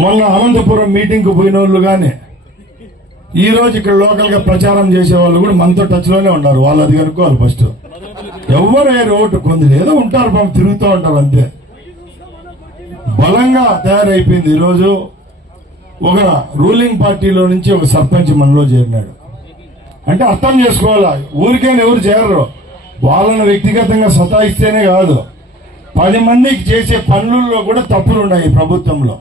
మొన్న అనంతపురం మీటింగ్కు పోయిన వాళ్ళు కానీ ఈ రోజు ఇక్కడ లోకల్గా ప్రచారం చేసే వాళ్ళు కూడా మనతో టచ్లోనే ఉన్నారు. వాళ్ళు అది కనుక్కోవాలి ఫస్ట్ ఎవరు ఏ ఓటు కొందరు ఏదో ఉంటారు పాపం తిరుగుతూ ఉంటారు అంతే. బలంగా తయారైపోయింది. ఈరోజు ఒక రూలింగ్ పార్టీలో నుంచి ఒక సర్పంచ్ మనలో చేరినాడు. అంటే అర్థం చేసుకోవాలా? ఊరికైనా ఎవరు చేరరు? వాళ్ళని వ్యక్తిగతంగా సతాయిస్తేనే కాదు. పది మందికి చేసే పనులలో కూడా తప్పులు ఉన్నాయి ప్రభుత్వంలో.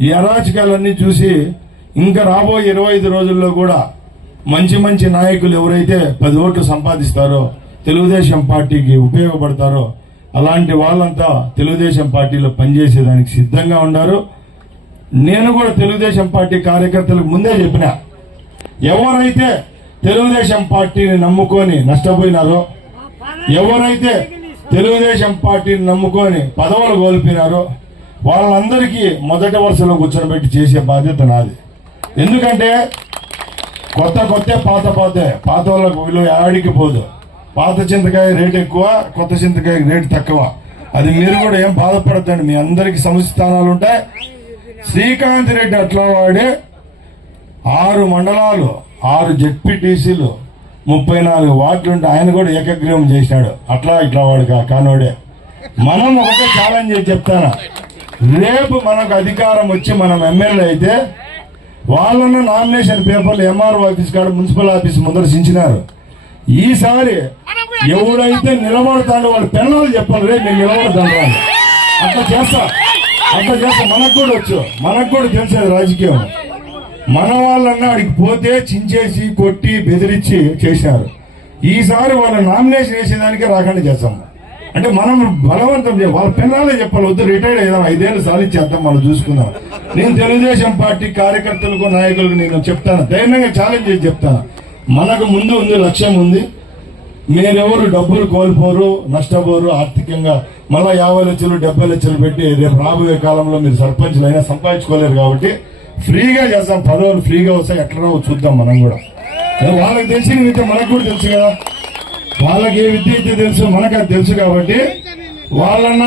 ఈ అరాచకాలన్నీ చూసి ఇంకా రాబోయే ఇరవై ఐదు రోజుల్లో కూడా మంచి మంచి నాయకులు ఎవరైతే పది ఓట్లు సంపాదిస్తారో తెలుగుదేశం పార్టీకి ఉపయోగపడతారో అలాంటి వాళ్ళంతా తెలుగుదేశం పార్టీలో పనిచేసేదానికి సిద్ధంగా ఉన్నారు. నేను కూడా తెలుగుదేశం పార్టీ కార్యకర్తలకు ముందే చెప్పిన ఎవరైతే తెలుగుదేశం పార్టీని నమ్ముకొని నష్టపోయినారో ఎవరైతే తెలుగుదేశం పార్టీని నమ్ముకొని పదవులు కోల్పోయినారో వాళ్ళందరికీ మొదటి వరుసలో కూర్చోబెట్టి చేసే బాధ్యత నాది. ఎందుకంటే కొత్త కొత్త పాత పాతే. పాత వాళ్ళకు విలువ ఆడికి పోదు. పాత చింతకాయ రేట్ ఎక్కువ కొత్త చింతకాయ రేట్ తక్కువ. అది మీరు కూడా ఏం బాధపడద్దండి. మీ అందరికి సముచిత స్థానాలు ఉంటాయి. శ్రీకాంత్ రెడ్డి అట్లా వాడే ఆరు మండలాలు ఆరు జెడ్పీటీసీలు ముప్పై నాలుగు వార్డులు ఉంటే ఆయన కూడా ఏకగ్రీవం చేసినాడు అట్లా ఇట్లా వాడు కా- కానోడే. మనం ఒకటే ఛాలెంజ్ చేసి చెప్తాను? రేపు మనకు అధికారం వచ్చి మనం ఎమ్మెల్యే అయితే వాళ్ళను నామినేషన్ పేపర్లు ఎంఆర్ఓ ఆఫీస్ కాడ మున్సిపల్ ఆఫీస్ ముందర సించినారు ఈసారి ఎవడైతే నిలబడతాడో వాళ్ళు పెన్నాలు చెప్పాలి రే నేను నిలబడతాను అట్లా చేస్తా. అట్లా చేస్తా. మనకు కూడా వచ్చు. మనకు కూడా తెలిసేది రాజకీయం. మన వాళ్ళన్నా అడిగి పోతే చించేసి కొట్టి బెదిరించి చేశారు. ఈసారి వాళ్ళ నామినేషన్ వేసేదానికి రాకుండా చేస్తాం. అంటే మనం బలవంతం వాళ్ళ పిల్లలే చెప్పాలి వద్దు రిటైర్డ్ అయిదాం ఐదేళ్ళు సాధించేద్దాం మనం చూసుకుందాం. నేను తెలుగుదేశం పార్టీ కార్యకర్తలకు నాయకులకు నేను చెప్తాను ధైర్యంగా ఛాలెంజ్ చేసి చెప్తాను. మనకు ముందు ఉంది లక్ష్యం ఉంది. మీరెవరు డబ్బులు కోల్పోరు నష్టపోరు ఆర్థికంగా మళ్ళా యాభై లక్షలు డెబ్బై లక్షలు పెట్టి రేపు రాబోయే కాలంలో మీరు సర్పంచ్లు అయినా సంపాదించుకోలేరు కాబట్టి ఫ్రీగా చేస్తాం. పదవులు ఫ్రీగా వస్తాయి ఎట్లా చూద్దాం మనం కూడా. వాళ్ళకి తెలిసిన మనకు కూడా తెలుసు కదా. వాళ్ళకి ఏ విద్య అయితే తెలుసు మనకు అది తెలుసు కాబట్టి వాళ్ళన్న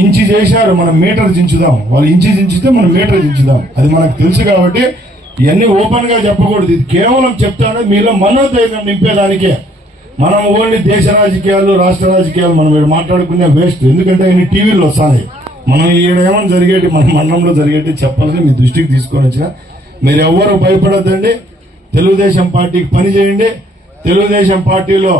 ఇంచి చేశారు మనం మీటర్ దించుదాం వాళ్ళు ఇంచి దించితే మనం మీటర్ దించుదాం అది మనకు తెలుసు కాబట్టి ఇవన్నీ ఓపెన్గా చెప్పకూడదు. ఇది కేవలం చెప్తాను మీలో మనోధైర్యం నింపేదానికే. మనం ఓన్లీ దేశ రాజకీయాలు రాష్ట్ర రాజకీయాలు మనం మాట్లాడుకునే వేస్ట్ ఎందుకంటే ఇన్ని టీవీలు వస్తాయి మనం ఈడ ఏమైనా జరిగేటి మన మండలంలో జరిగేటి చెప్పాలని మీ దృష్టికి తీసుకొని వచ్చిన. మీరు ఎవ్వరు భయపడద్దండి. తెలుగుదేశం పార్టీకి పని చేయండి. తెలుగుదేశం పార్టీలో